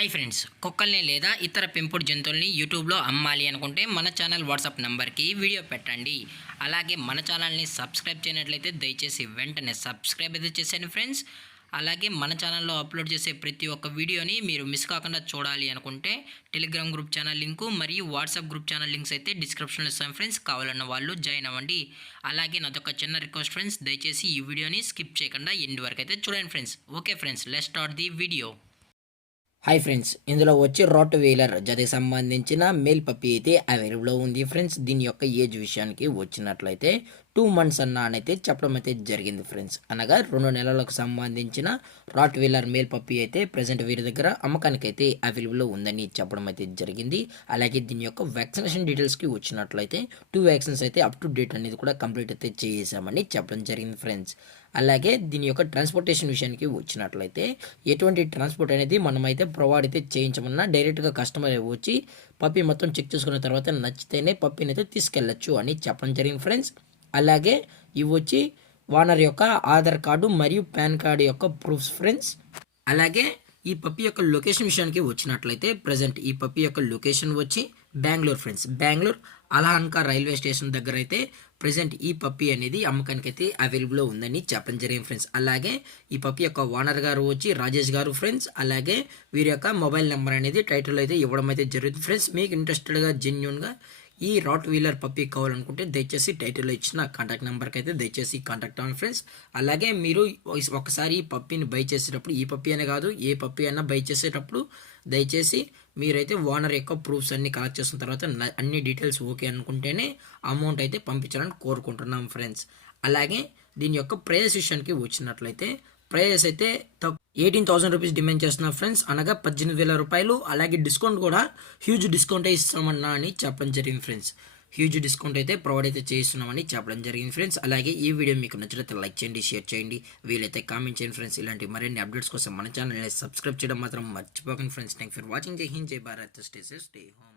Hi friends, కుక్కల్ని లేదా ఇతర పెంపుడు జంతువుల్ని యూట్యూబ్లో అమ్మాలి అనుకుంటే మన ఛానల్ వాట్సాప్ నెంబర్కి వీడియో పెట్టండి. అలాగే మన ఛానల్ని సబ్స్క్రైబ్ చేయనట్లయితే దయచేసి వెంటనే సబ్స్క్రైబ్ అయితే చేసేయండి ఫ్రెండ్స్. అలాగే మన ఛానల్లో అప్లోడ్ చేసే ప్రతి ఒక్క వీడియోని మీరు మిస్ కాకుండా చూడాలి అనుకుంటే టెలిగ్రామ్ గ్రూప్ ఛానల్ లింకు మరియు వాట్సాప్ గ్రూప్ ఛానల్ లింక్స్ అయితే డిస్క్రిప్షన్లో ఇస్తాను ఫ్రెండ్స్. కావాలన్న వాళ్ళు జాయిన్ అవ్వండి. అలాగే నాదొక చిన్న రిక్వెస్ట్ ఫ్రెండ్స్, దయచేసి ఈ వీడియోని స్కిప్ చేయకుండా ఎండ్ వరకు అయితే చూడండి friends. Okay friends, let's start the video. Hi friends, ఇందులో వచ్చి రాట్ వీలర్ జతకి సంబంధించిన మేల్ పప్పీ అయితే అవైలబుల్లో ఉంది ఫ్రెండ్స్. దీని యొక్క ఏజ్ విషయానికి వచ్చినట్లయితే 2 months అయితే చెప్పడం అయితే జరిగింది ఫ్రెండ్స్. అనగా 2 నెలలకు సంబంధించిన రాట్ వీలర్ మేల్ పప్పీ అయితే ప్రజెంట్ వీరి దగ్గర అమ్మకానికి అయితే అవైలబుల్లో ఉందని చెప్పడం అయితే జరిగింది. అలాగే దీని యొక్క వ్యాక్సినేషన్ డీటెయిల్స్కి వచ్చినట్లయితే 2 వ్యాక్సిన్స్ అయితే అప్ టు డేట్ అనేది కూడా కంప్లీట్ అయితే చేసామని చెప్పడం జరిగింది ఫ్రెండ్స్. అలాగే దీని యొక్క ట్రాన్స్పోర్టేషన్ విషయానికి వచ్చినట్లయితే ఎటువంటి ట్రాన్స్పోర్ట్ అనేది మనమైతే ప్రొవైడ్ అయితే చేయించమన్నా డైరెక్ట్గా కస్టమర్ వచ్చి పప్పీ మొత్తం చెక్ చేసుకున్న తర్వాత నచ్చితేనే పప్పీని అయితే తీసుకెళ్ళచ్చు అని చెప్పడం జరిగింది ఫ్రెండ్స్. అలాగే ఇవి వచ్చి ఓనర్ యొక్క ఆధార్ కార్డు మరియు పాన్ కార్డు యొక్క ప్రూఫ్స్ ఫ్రెండ్స్. అలాగే ఈ పప్పీ యొక్క లొకేషన్ విషయానికి వచ్చినట్లయితే ప్రజెంట్ ఈ పప్పీ యొక్క లొకేషన్ వచ్చి Bengaluru friends. Bengaluru Yelahanka railway station దగ్గర అయితే ప్రజెంట్ ఈ పప్పీ అనేది అమ్మకానికి అయితే అవైలబుల్లో ఉందని చెప్పడం జరిగింది ఫ్రెండ్స్. అలాగే ఈ పప్పీ యొక్క ఓనర్ గారు వచ్చి రాజేష్ గారు ఫ్రెండ్స్. అలాగే వీరి యొక్క మొబైల్ నెంబర్ అనేది టైటిల్ అయితే ఇవ్వడం అయితే జరుగుతుంది ఫ్రెండ్స్. మీకు ఇంట్రెస్టెడ్గా జెన్యూన్గా ఈ రాట్ వీలర్ పప్పీ కావాలనుకుంటే దయచేసి టైటిల్లో ఇచ్చిన కాంటాక్ట్ నెంబర్కి అయితే దయచేసి కాంటాక్ట్ అవ్వండి ఫ్రెండ్స్. అలాగే మీరు ఒకసారి ఈ పప్పీని బై చేసేటప్పుడు ఈ పప్పీ అనే కాదు ఏ పప్పీ అయినా బై చేసేటప్పుడు దయచేసి మీరైతే ఓనర్ యొక్క ప్రూఫ్స్ అన్ని కలెక్ట్ చేసిన తర్వాత అన్ని డీటెయిల్స్ ఓకే అనుకుంటేనే అమౌంట్ అయితే పంపించాలని కోరుకుంటున్నాం ఫ్రెండ్స్. అలాగే దీని యొక్క ప్రైస్ విషయానికి వచ్చినట్లయితే ప్రైస్ అయితే 18,000 రూపీస్ డిమాండ్ చేస్తున్నా ఫ్రెండ్స్. అనగా 18,000 రూపాయలు. అలాగే డిస్కౌంట్ కూడా హ్యూజ్ డిస్కౌంట్ ఇస్తామన్నా అని చెప్పడం జరిగింది ఫ్రెండ్స్. హ్యూజ్ డిస్కౌంట్ అయితే ప్రొవైడ్ అయితే చేస్తున్నామని చెప్పడం జరిగింది ఫ్రెండ్స్. అలాగే ఈ వీడియో మీకు నచ్చినట్లయితే లైక్ చేయండి, షేర్ చేయండి, వీలైతే కామెంట్ చేయండి ఫ్రెండ్స్. ఇలాంటి మరిన్ని అప్డేట్స్ కోసం మన ఛానల్ని సబ్స్క్రైబ్ చేయడం మాత్రం మర్చిపోకండి ఫ్రెండ్స్. Thank for watching. జై హింద్, జై Bharat, stay safe, stay home.